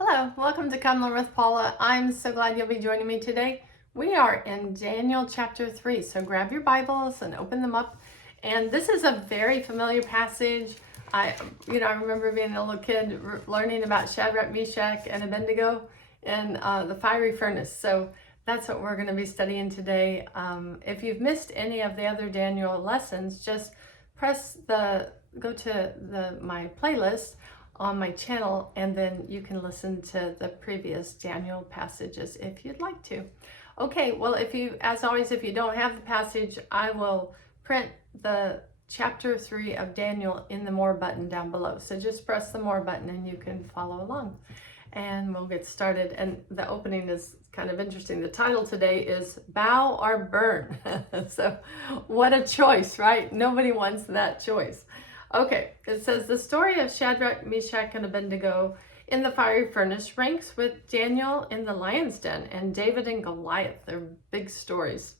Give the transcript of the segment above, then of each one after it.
Hello, welcome to Come Learn with Paula. I'm so glad you'll be joining me today. We are in Daniel chapter 3, so grab your Bibles and open them up. And this is a very familiar passage. I remember being a little kid learning about Shadrach, Meshach, and Abednego in the fiery furnace. So that's what we're going to be studying today. If you've missed any of the other Daniel lessons, just go to my playlist on my channel, and then you can listen to the previous Daniel passages if you'd like to. Okay, well, as always, if you don't have the passage, I will print the chapter 3 of Daniel in the More button down below. So just press the More button and you can follow along. And we'll get started. And the opening is kind of interesting. The title today is Bow or Burn. So what a choice, right? Nobody wants that choice. Okay, it says the story of Shadrach, Meshach, and Abednego in the fiery furnace ranks with Daniel in the lion's den and David and Goliath. They're big stories,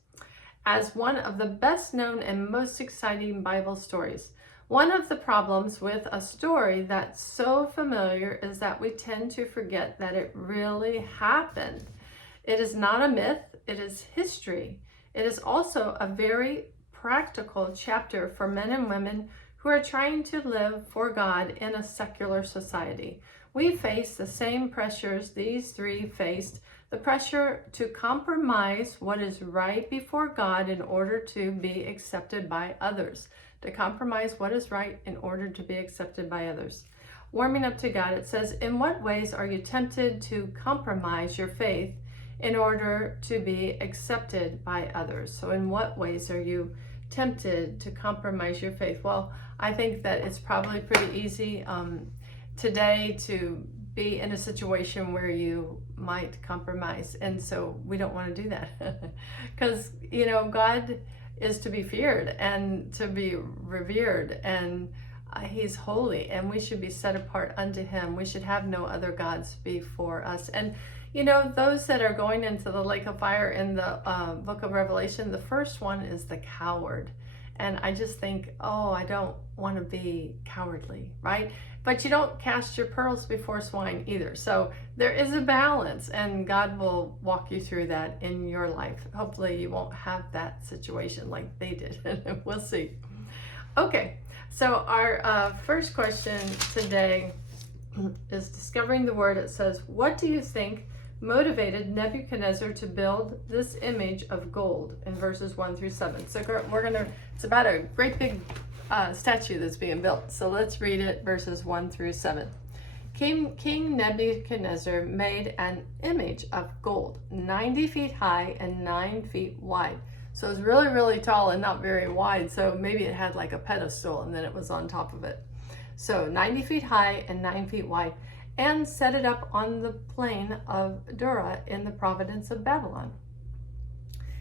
as one of the best known and most exciting Bible stories. One of the problems with a story that's so familiar is that we tend to forget that it really happened. It is not a myth, it is history. It is also a very practical chapter for men and women who are trying to live for God in a secular society. We face the same pressures these three faced: the pressure to compromise what is right before God in order to be accepted by others. To compromise what is right in order to be accepted by others. Warming up to God, it says, in what ways are you tempted to compromise your faith in order to be accepted by others? So in what ways are you tempted to compromise your faith? Well, I think that it's probably pretty easy today to be in a situation where you might compromise, and so we don't want to do that because God is to be feared and to be revered, and he's holy, and we should be set apart unto him. We should have no other gods before us. And those that are going into the lake of fire in the book of Revelation, the first one is the coward. And I just think, I don't want to be cowardly, right? But you don't cast your pearls before swine either. So there is a balance, and God will walk you through that in your life. Hopefully you won't have that situation like they did. We'll see. Okay, so our first question today is discovering the word. It says, what do you think motivated Nebuchadnezzar to build this image of gold, in verses 1 through 7. So it's about a great big statue that's being built. So let's read it, verses 1 through 7. King Nebuchadnezzar made an image of gold, 90 feet high and 9 feet wide. So it's really, really tall and not very wide. So maybe it had like a pedestal and then it was on top of it. So 90 feet high and 9 feet wide, and set it up on the plain of Dura in the province of Babylon.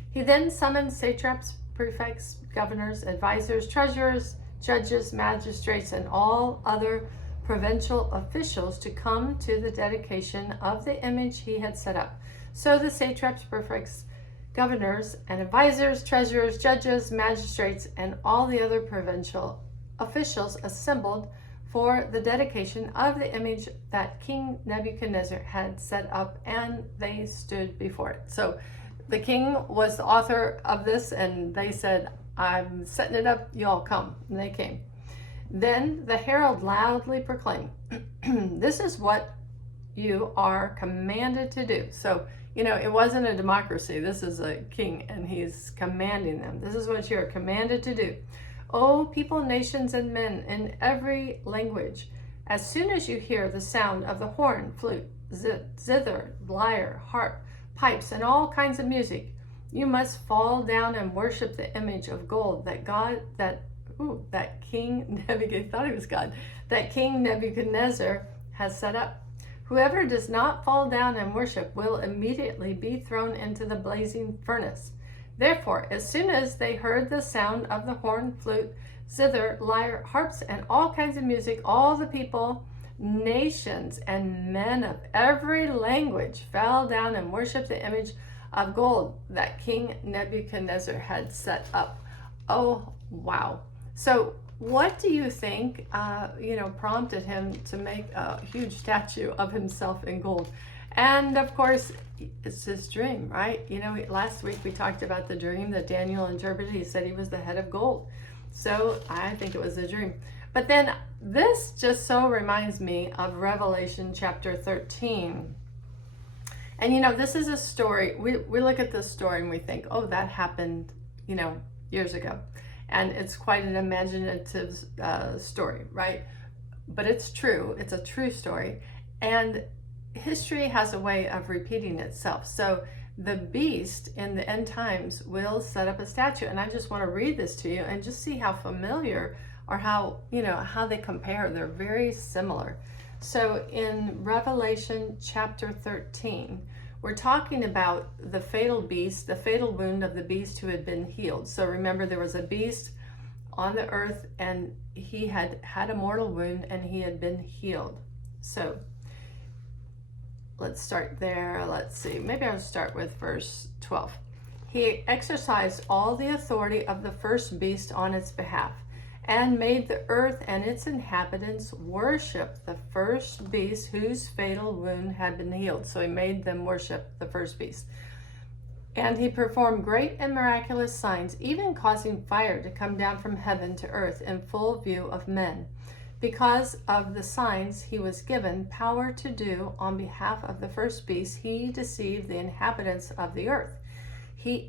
He then summoned satraps, prefects, governors, advisors, treasurers, judges, magistrates, and all other provincial officials to come to the dedication of the image he had set up. So the satraps, prefects, governors, and advisors, treasurers, judges, magistrates, and all the other provincial officials assembled for the dedication of the image that King Nebuchadnezzar had set up, and they stood before it. So the king was the author of this, and they said, I'm setting it up, you all come. And they came. Then the herald loudly proclaimed, this is what you are commanded to do. So, it wasn't a democracy. This is a king, and he's commanding them. This is what you are commanded to do. O people, nations, and men in every language, as soon as you hear the sound of the horn, flute, zither, lyre, harp, pipes, and all kinds of music, you must fall down and worship the image of gold that King Nebuchadnezzar thought he was God, that King Nebuchadnezzar has set up. Whoever does not fall down and worship will immediately be thrown into the blazing furnace. Therefore, as soon as they heard the sound of the horn, flute, zither, lyre, harps, and all kinds of music, all the people, nations, and men of every language fell down and worshiped the image of gold that King Nebuchadnezzar had set up. Oh, wow. So What do you think, prompted him to make a huge statue of himself in gold? And of course, it's his dream, right? Last week we talked about the dream that Daniel interpreted. He said he was the head of gold. So I think it was a dream. But then this just so reminds me of Revelation chapter 13. And this is a story. We look at this story and we think, oh, that happened, years ago. And it's quite an imaginative story, right? But it's true. It's a true story. And history has a way of repeating itself. So the beast in the end times will set up a statue. And I just want to read this to you and just see how familiar or how they compare. They're very similar. So in Revelation chapter 13, we're talking about the fatal beast, the fatal wound of the beast who had been healed. So remember, there was a beast on the earth and he had had a mortal wound and he had been healed. So let's start there. Let's see. Maybe I'll start with verse 12. He exercised all the authority of the first beast on its behalf and made the earth and its inhabitants worship the first beast whose fatal wound had been healed. So he made them worship the first beast. And he performed great and miraculous signs, even causing fire to come down from heaven to earth in full view of men. Because of the signs he was given power to do on behalf of the first beast, he deceived the inhabitants of the earth.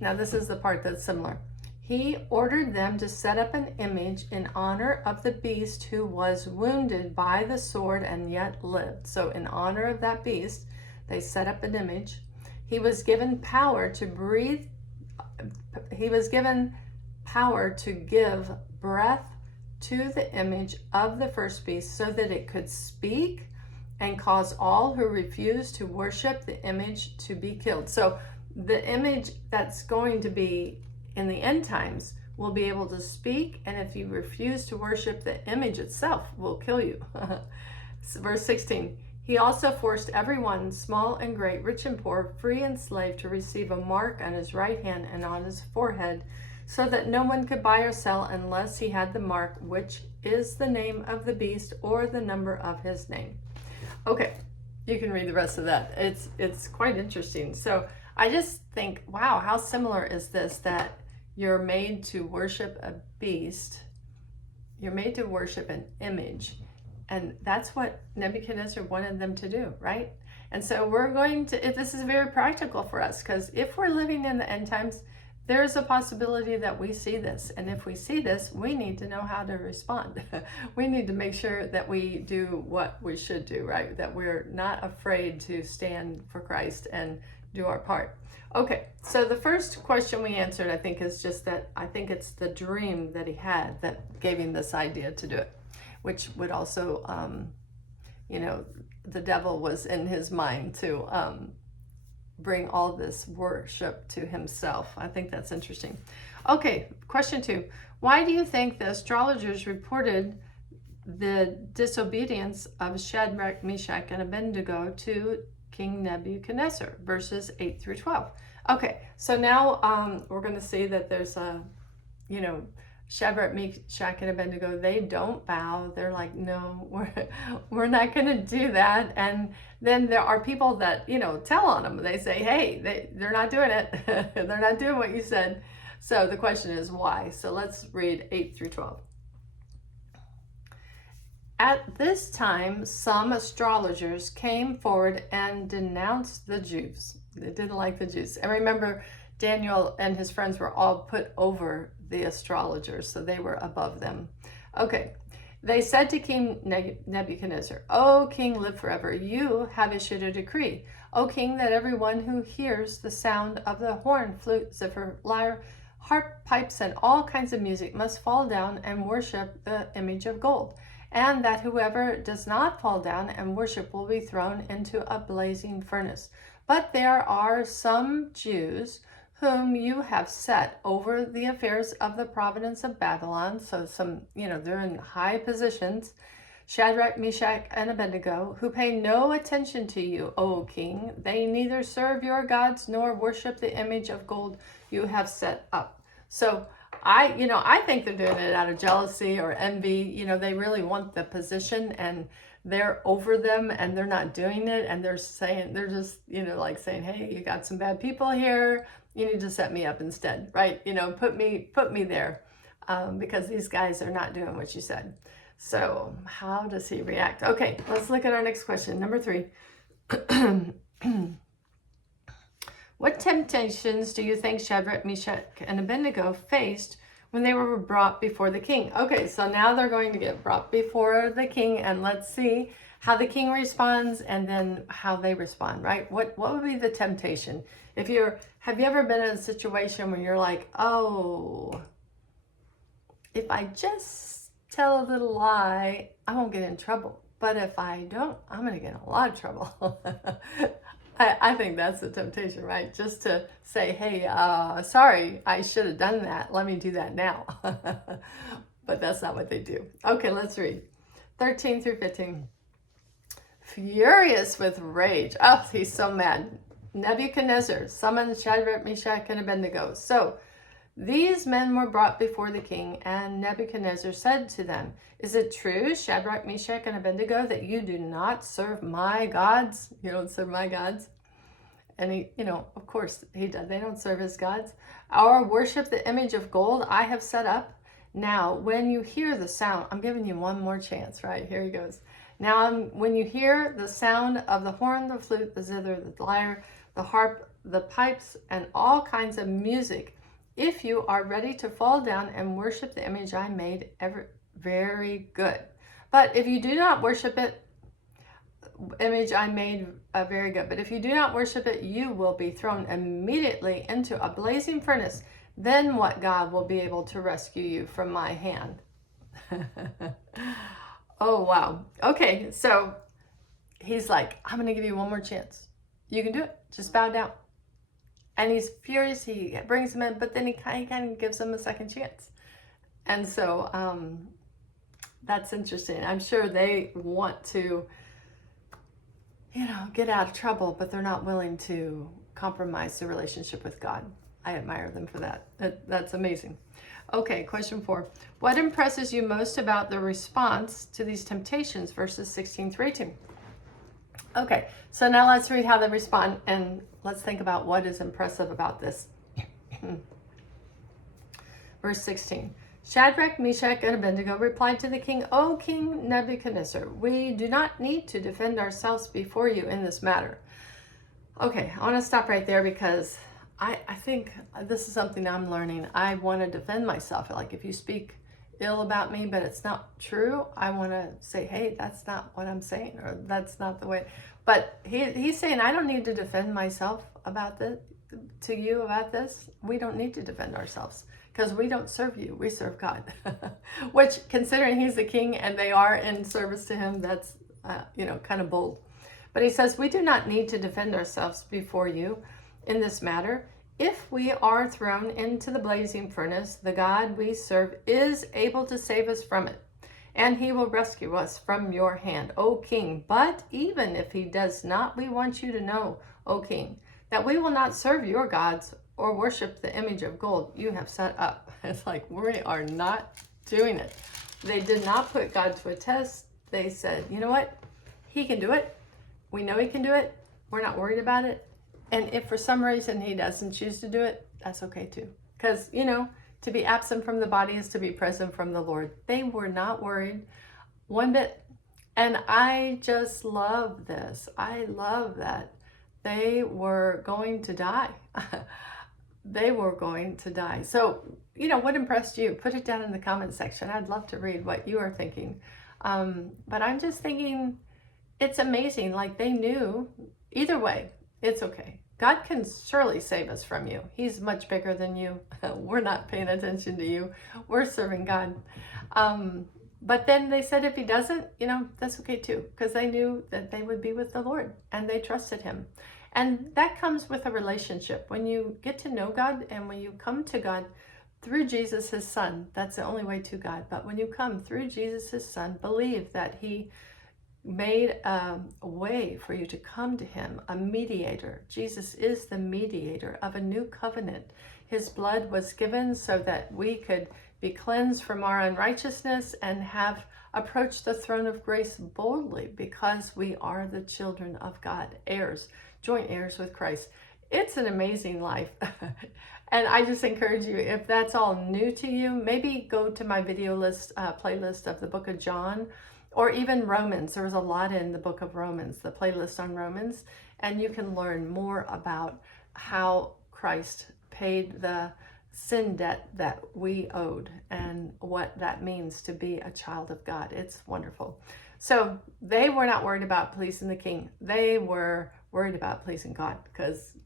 Now this is the part that's similar. He ordered them to set up an image in honor of the beast who was wounded by the sword and yet lived. So in honor of that beast, they set up an image. He was given power to breathe. He was given power to give breath to the image of the first beast so that it could speak and cause all who refuse to worship the image to be killed. So the image that's going to be in the end times will be able to speak, and if you refuse to worship the image itself, will kill you. Verse 16, he also forced everyone, small and great, rich and poor, free and slave, to receive a mark on his right hand and on his forehead, so that no one could buy or sell unless he had the mark, which is the name of the beast or the number of his name. Okay, you can read the rest of that. It's quite interesting. So I just think, wow, how similar is this, that you're made to worship a beast, you're made to worship an image, and that's what Nebuchadnezzar wanted them to do, right? And so we're going to, this is very practical for us, because if we're living in the end times, there's a possibility that we see this. And if we see this, we need to know how to respond. We need to make sure that we do what we should do, right? That we're not afraid to stand for Christ and do our part. Okay, so the first question we answered, I think, is just that I think it's the dream that he had that gave him this idea to do it, which would also, the devil was in his mind to bring all this worship to himself. I think that's interesting. Okay, question 2. Why do you think the astrologers reported the disobedience of Shadrach, Meshach, and Abednego to King Nebuchadnezzar? Verses 8 through 12. Okay, so now we're going to see that there's a, Shadrach, Meshach, and Abednego, they don't bow. They're like, no, we're not going to do that. And then there are people that, tell on them. They say, hey, they're not doing it. They're not doing what you said. So the question is why? So let's read 8 through 12. At this time, some astrologers came forward and denounced the Jews. They didn't like the Jews. And remember, Daniel and his friends were all put over the astrologers, so they were above them. Okay, they said to King Nebuchadnezzar, O king, live forever. You have issued a decree, O king, that everyone who hears the sound of the horn, flute, zither, lyre, harp, pipes, and all kinds of music must fall down and worship the image of gold, and that whoever does not fall down and worship will be thrown into a blazing furnace. But there are some Jews whom you have set over the affairs of the province of Babylon. So some, they're in high positions. Shadrach, Meshach, and Abednego, who pay no attention to you, O king. They neither serve your gods nor worship the image of gold you have set up. So I think they're doing it out of jealousy or envy. They really want the position and they're over them and they're not doing it. And they're just, like saying, hey, you got some bad people here. You need to set me up instead, right? Put me there because these guys are not doing what you said. So how does he react? Okay, let's look at our next question. Number 3. What temptations do you think Shadrach, Meshach, and Abednego faced when they were brought before the king? Okay, so now they're going to get brought before the king, and let's see how the king responds and then how they respond, right? What would be the temptation? Have you ever been in a situation where you're like, oh, if I just tell a little lie, I won't get in trouble. But if I don't, I'm going to get in a lot of trouble. I think that's the temptation, right? Just to say, hey, sorry, I should have done that. Let me do that now. But that's not what they do. Okay, let's read. 13 through 15. Furious with rage. Oh, he's so mad. Nebuchadnezzar summoned Shadrach, Meshach, and Abednego. So these men were brought before the king, and Nebuchadnezzar said to them, is it true, Shadrach, Meshach, and Abednego, that you do not serve my gods? You don't serve my gods? And he, of course he does. They don't serve his gods. Or worship the image of gold I have set up. Now, when you hear the sound, I'm giving you one more chance, right? Here he goes. Now, when you hear the sound of the horn, the flute, the zither, the lyre, the harp, the pipes, and all kinds of music, if you are ready to fall down and worship the image I made, very good. But if you do not worship it, image I made, very good. But if you do not worship it, you will be thrown immediately into a blazing furnace. Then what God will be able to rescue you from my hand? Oh, wow. Okay, so he's like, I'm going to give you one more chance. You can do it. Just bow down. And he's furious. He brings him in, but then he kind of gives him a second chance. And so that's interesting. I'm sure they want to, get out of trouble, but they're not willing to compromise the relationship with God. I admire them for that. That's amazing. Okay, question 4. What impresses you most about the response to these temptations, verses 16 through 18? Okay, so now let's read how they respond, and let's think about what is impressive about this. Verse 16. Shadrach, Meshach, and Abednego replied to the king, O King Nebuchadnezzar, we do not need to defend ourselves before you in this matter. Okay, I want to stop right there because I think this is something I'm learning. I want to defend myself. Like if you speak ill about me, but it's not true, I want to say, hey, that's not what I'm saying, or that's not the way. But he's saying, I don't need to defend myself about this, to you about this. We don't need to defend ourselves because we don't serve you. We serve God. Which, considering he's the king and they are in service to him, that's, kind of bold. But he says, we do not need to defend ourselves before you in this matter. If we are thrown into the blazing furnace, the God we serve is able to save us from it, and he will rescue us from your hand, O king. But even if he does not, we want you to know, O king, that we will not serve your gods or worship the image of gold you have set up. It's like, we are not doing it. They did not put God to a test. They said, you know what? He can do it. We know he can do it. We're not worried about it. And if for some reason he doesn't choose to do it, that's okay too. Because, to be absent from the body is to be present from the Lord. They were not worried one bit. And I just love this. I love that they were going to die. They were going to die. So, what impressed you? Put it down in the comment section. I'd love to read what you are thinking. But I'm just thinking it's amazing. Like they knew either way, it's okay. God can surely save us from you. He's much bigger than you. We're not paying attention to you. We're serving God. But then they said if he doesn't, that's okay too. Because they knew that they would be with the Lord and they trusted him. And that comes with a relationship. When you get to know God and when you come to God through Jesus, his son, that's the only way to God. But when you come through Jesus, his son, believe that he made a way for you to come to him, a mediator. Jesus is the mediator of a new covenant. His blood was given so that we could be cleansed from our unrighteousness and have approached the throne of grace boldly, because we are the children of God, heirs, joint heirs with Christ. It's an amazing life. And I just encourage you, if that's all new to you, maybe go to my video list, playlist of the book of John, or even Romans. There was a lot in the book of Romans, the playlist on Romans, and you can learn more about how Christ paid the sin debt that we owed and what that means to be a child of God. It's wonderful. So they were not worried about pleasing the king. They were worried about pleasing God, because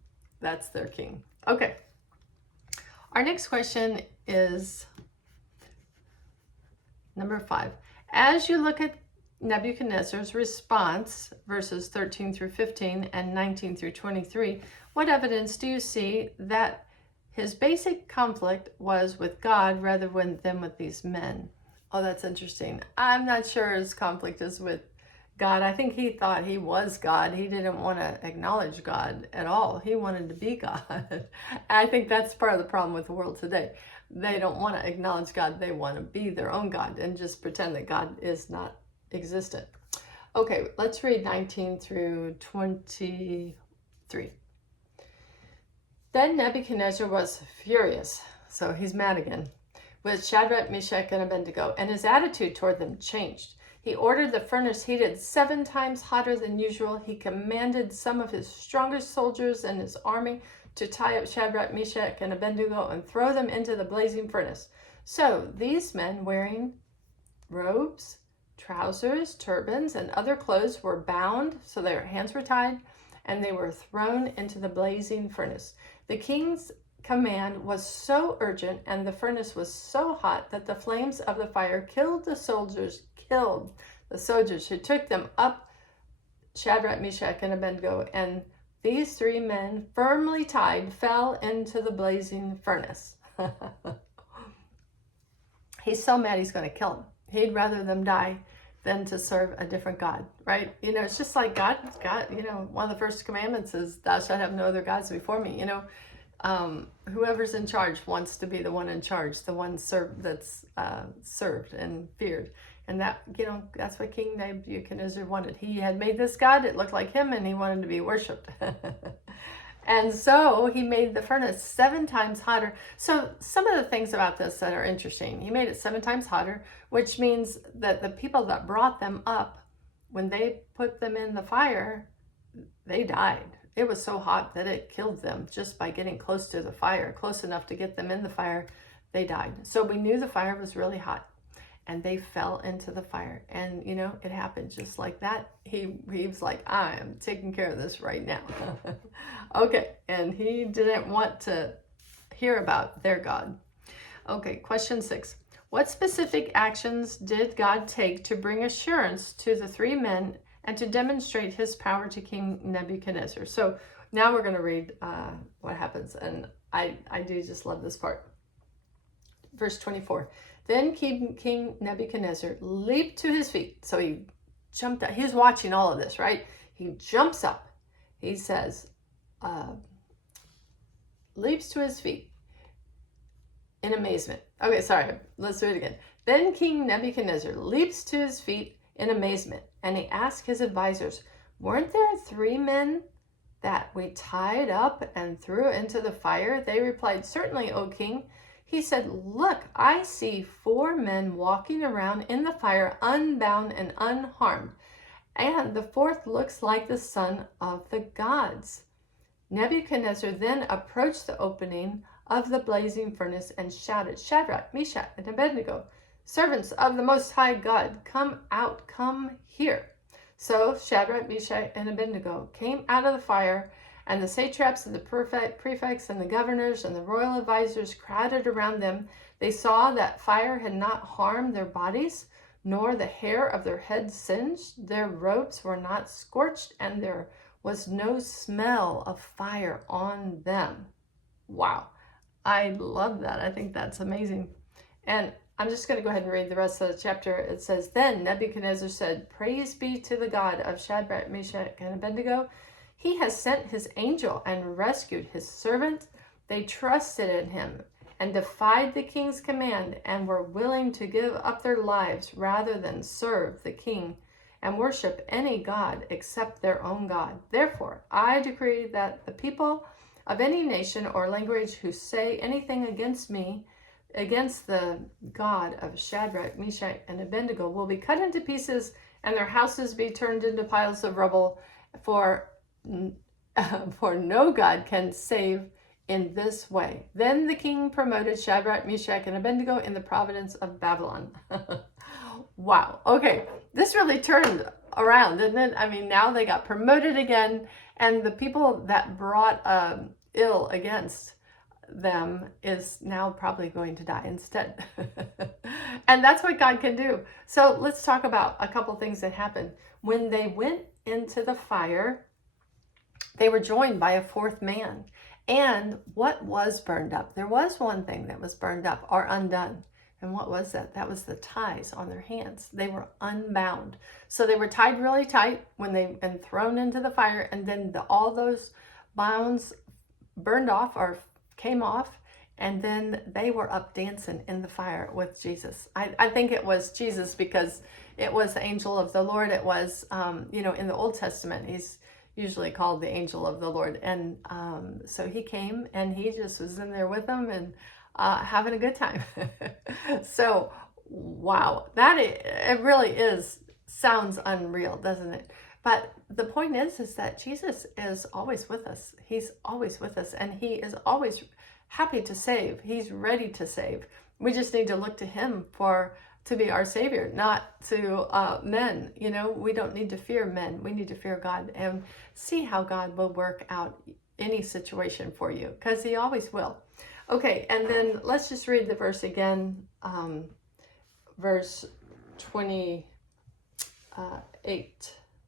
that's their king. Okay. Our next question is number 5. As you look at Nebuchadnezzar's response, verses 13 through 15 and 19 through 23, what evidence do you see that his basic conflict was with God rather than with these men? Oh, that's interesting. I'm not sure his conflict is with God. I think he thought he was God. He didn't want to acknowledge God at all. He wanted to be God. I think that's part of the problem with the world today. They don't want to acknowledge God. They want to be their own God and just pretend that God is not existent. Okay, let's read 19 through 23. Then Nebuchadnezzar was furious, so he's mad again, with Shadrach, Meshach, and Abednego, and his attitude toward them changed. He ordered the furnace heated 7 times hotter than usual. He commanded some of his strongest soldiers and his army to tie up Shadrach, Meshach, and Abednego and throw them into the blazing furnace. So these men, wearing robes, trousers, turbans, and other clothes, were bound, so their hands were tied, and they were thrown into the blazing furnace. The king's command was so urgent, and the furnace was so hot, that the flames of the fire killed the soldiers who took them up, Shadrach, Meshach, and Abednego, and these 3 men, firmly tied, fell into the blazing furnace. He's so mad he's going to kill them. He'd rather them die than to serve a different God, right? You know, it's just like God, you know, one of the first commandments is, thou shalt have no other gods before me. You know, whoever's in charge wants to be the one in charge, the one that's served and feared. And that, you know, that's what King Nebuchadnezzar wanted. He had made this God, it looked like him, and he wanted to be worshipped. And so he made the furnace 7 times hotter. So some of the things about this that are interesting, he made it 7 times hotter, which means that the people that brought them up, when they put them in the fire, they died. It was so hot that it killed them just by getting close to the fire, close enough to get them in the fire, they died. So we knew the fire was really hot, and they fell into the fire. And, you know, it happened just like that. He was like, I am taking care of this right now. Okay, and he didn't want to hear about their God. Okay, question 6. What specific actions did God take to bring assurance to the 3 men and to demonstrate his power to King Nebuchadnezzar? So now we're going to read what happens, and I do just love this part. Verse 24. Then King Nebuchadnezzar leaped to his feet. So he jumped up. He's watching all of this, right? He jumps up. He says, leaps to his feet in amazement. Okay, sorry. Let's do it again. Then King Nebuchadnezzar leaps to his feet in amazement, and he asked his advisors, weren't there 3 men that we tied up and threw into the fire? They replied, certainly, O king. He said, look, I see 4 men walking around in the fire, unbound and unharmed, and the 4th looks like the son of the gods. Nebuchadnezzar then approached the opening of the blazing furnace and shouted, Shadrach, Meshach, and Abednego, servants of the Most High God, come out, come here. So Shadrach, Meshach, and Abednego came out of the fire, and the satraps and the prefects and the governors and the royal advisors crowded around them. They saw that fire had not harmed their bodies, nor the hair of their heads singed. Their robes were not scorched, and there was no smell of fire on them. Wow. I love that. I think that's amazing. And I'm just going to go ahead and read the rest of the chapter. It says, Then Nebuchadnezzar said, Praise be to the God of Shadrach, Meshach, and Abednego. He has sent his angel and rescued his servants. They trusted in him and defied the king's command and were willing to give up their lives rather than serve the king and worship any god except their own God. Therefore, I decree that the people of any nation or language who say anything against me, against the God of Shadrach, Meshach, and Abednego, will be cut into pieces and their houses be turned into piles of rubble, for no God can save in this way. Then the king promoted Shadrach, Meshach, and Abednego in the province of Babylon. Wow. Okay. This really turned around, didn't it? I mean, now they got promoted again, and the people that brought ill against them is now probably going to die instead. And that's what God can do. So let's talk about a couple things that happened. When they went into the fire, they were joined by a fourth man. And what was burned up? There was one thing that was burned up or undone. And what was that? That was the ties on their hands. They were unbound. So they were tied really tight when they'd been thrown into the fire, and then all those bounds burned off or came off, and then they were up dancing in the fire with Jesus. I think it was Jesus because it was the angel of the Lord. It was, in the Old Testament, he's usually called the angel of the Lord. And so he came and he just was in there with them and having a good time. So, wow, it really sounds unreal, doesn't it? But the point is that Jesus is always with us. He's always with us, and he is always happy to save. He's ready to save. We just need to look to him to be our savior, not to men. We don't need to fear men. We need to fear God and see how God will work out any situation for you, because he always will. Okay, and then let's just read the verse again, verse 28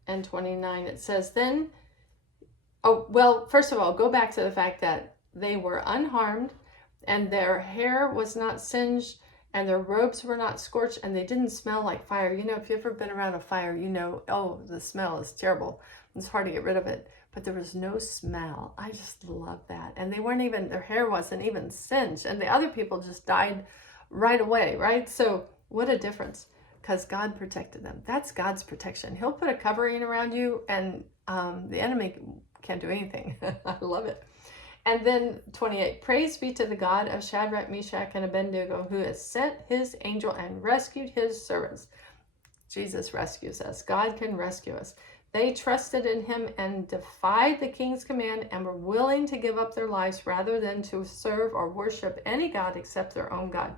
and 29. It says, first of all, go back to the fact that they were unharmed and their hair was not singed and their robes were not scorched and they didn't smell like fire. If you've ever been around a fire, the smell is terrible. It's hard to get rid of it. But there was no smell. I just love that. And their hair wasn't even singed. And the other people just died right away, right? So what a difference, because God protected them. That's God's protection. He'll put a covering around you, and the enemy can't do anything. I love it. And then 28, praise be to the God of Shadrach, Meshach, and Abednego, who has sent his angel and rescued his servants. Jesus rescues us. God can rescue us. They trusted in him and defied the king's command and were willing to give up their lives rather than to serve or worship any god except their own God.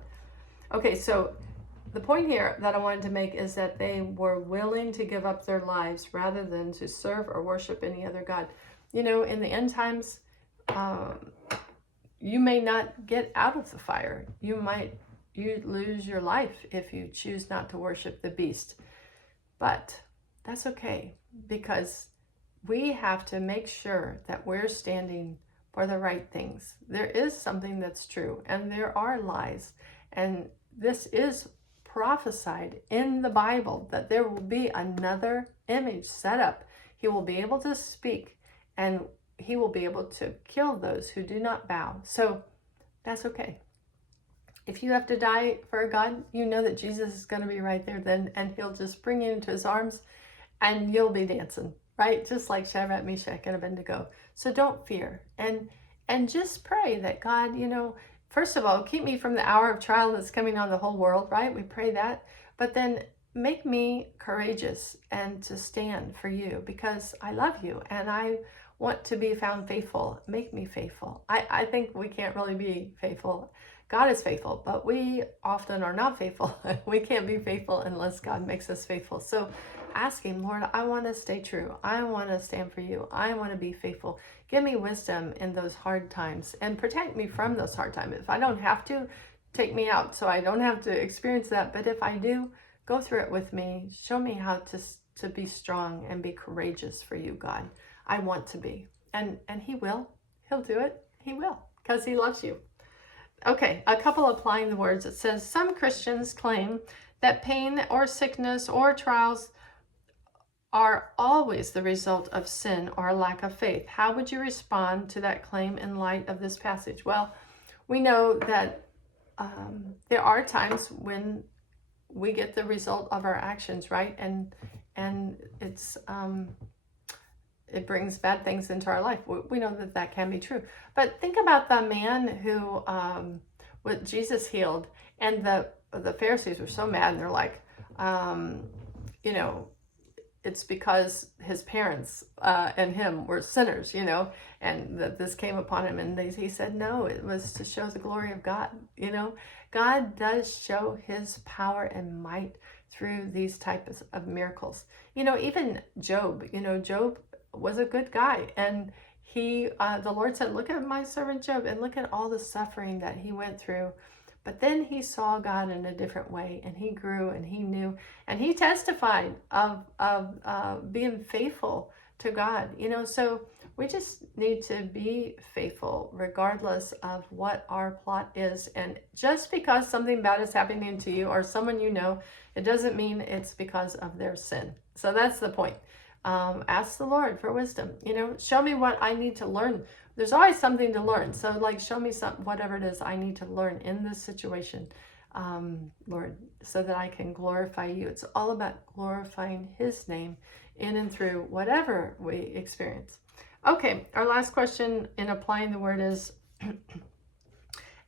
Okay, so the point here that I wanted to make is that they were willing to give up their lives rather than to serve or worship any other god. In the end times, you may not get out of the fire. You lose your life if you choose not to worship the beast. But that's okay, because we have to make sure that we're standing for the right things. There is something that's true, and there are lies. And this is prophesied in the Bible, that there will be another image set up. He will be able to speak, and he will be able to kill those who do not bow. So that's okay. If you have to die for a God, you know that Jesus is going to be right there then, and he'll just bring you into his arms, and you'll be dancing, right? Just like Shadrach, Meshach, and Abednego. So don't fear, and just pray that God, first of all, keep me from the hour of trial that's coming on the whole world, right? We pray that. But then make me courageous and to stand for you, because I love you and I want to be found faithful. Make me faithful. I think we can't really be faithful. God is faithful, but we often are not faithful. We can't be faithful unless God makes us faithful. So ask him, Lord, I want to stay true. I want to stand for you. I want to be faithful. Give me wisdom in those hard times and protect me from those hard times. If I don't have to, take me out so I don't have to experience that. But if I do, go through it with me. Show me how to be strong and be courageous for you, God. I want to be. And he will. He'll do it. He will, because he loves you. Okay, a couple applying the words. It says, some Christians claim that pain or sickness or trials are always the result of sin or a lack of faith. How would you respond to that claim in light of this passage? Well, we know that there are times when we get the result of our actions, right? And it's it brings bad things into our life. We know that that can be true. But think about the man who what Jesus healed, and the Pharisees were so mad, and they're like, you know, it's because his parents and him were sinners, you know, and that this came upon him. And he said, no, it was to show the glory of God. You know, God does show his power and might through these types of miracles. You know, even Job, you know, Job was a good guy. And he, the Lord said, look at my servant Job and look at all the suffering that he went through. But then he saw God in a different way, and he grew, and he knew, and he testified of being faithful to God. You know, so we just need to be faithful regardless of what our plot is. And just because something bad is happening to you or someone you know, it doesn't mean it's because of their sin. So that's the point. Ask the Lord for wisdom. You know, show me what I need to learn. There's always something to learn. So like, show me whatever it is I need to learn in this situation, Lord, so that I can glorify you. It's all about glorifying his name in and through whatever we experience. Okay, our last question in applying the word is,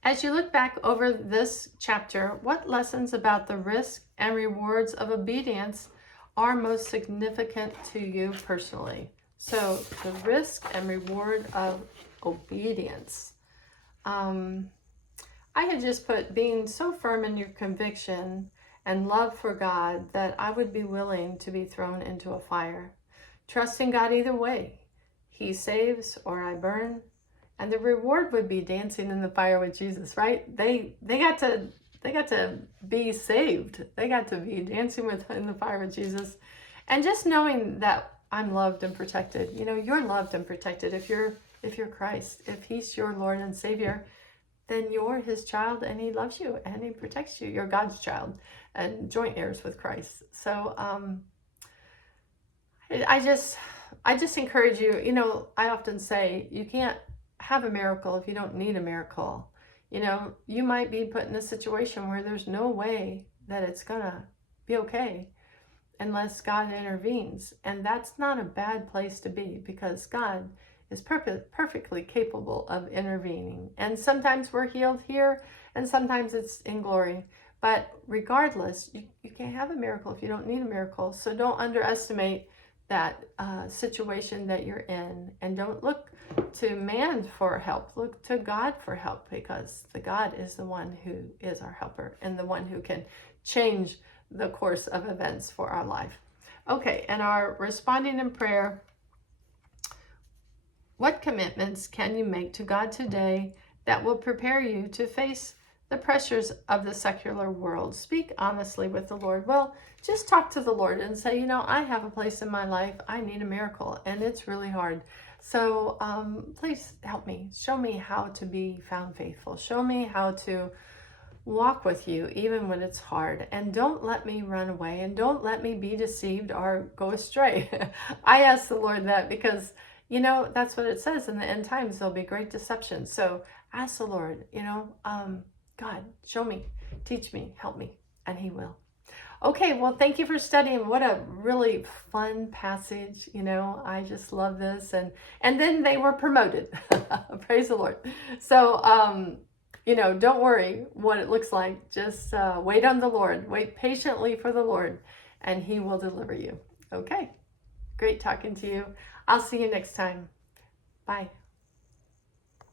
as you look back over this chapter, what lessons about the risk and rewards of obedience are most significant to you personally? So the risk and reward of obedience. I had just put being so firm in your conviction and love for God that I would be willing to be thrown into a fire. Trusting God either way. He saves or I burn. And the reward would be dancing in the fire with Jesus, right? They got to be saved. They got to be dancing in the fire with Jesus. And just knowing that I'm loved and protected. You know, you're loved and protected if you're Christ. If he's your Lord and Savior, then you're his child, and he loves you and he protects you. You're God's child and joint heirs with Christ. So I just encourage you. You know, I often say you can't have a miracle if you don't need a miracle. You know, you might be put in a situation where there's no way that it's gonna be okay unless God intervenes. And that's not a bad place to be, because God is perfectly capable of intervening. And sometimes we're healed here, and sometimes it's in glory. But regardless, you can't have a miracle if you don't need a miracle. So don't underestimate that situation that you're in, and don't look to man for help. Look to God for help, because the God is the one who is our helper and the one who can change the course of events for our life. Okay, and our responding in prayer. What commitments can you make to God today that will prepare you to face the pressures of the secular world? Speak honestly with the Lord. Well, just talk to the Lord and say, you know, I have a place in my life. I need a miracle, and it's really hard. So please help me. Show me how to be found faithful. Show me how to walk with you even when it's hard, and don't let me run away, and don't let me be deceived or go astray. I ask the Lord that because, you know, that's what it says in the end times. There'll be great deception. So ask the Lord, you know, God, show me, teach me, help me, and he will. Okay, well, thank you for studying. What a really fun passage. You know, I just love this. And then they were promoted. Praise the Lord. So, you know, don't worry what it looks like. Just wait on the Lord. Wait patiently for the Lord, and he will deliver you. Okay, great talking to you. I'll see you next time. Bye.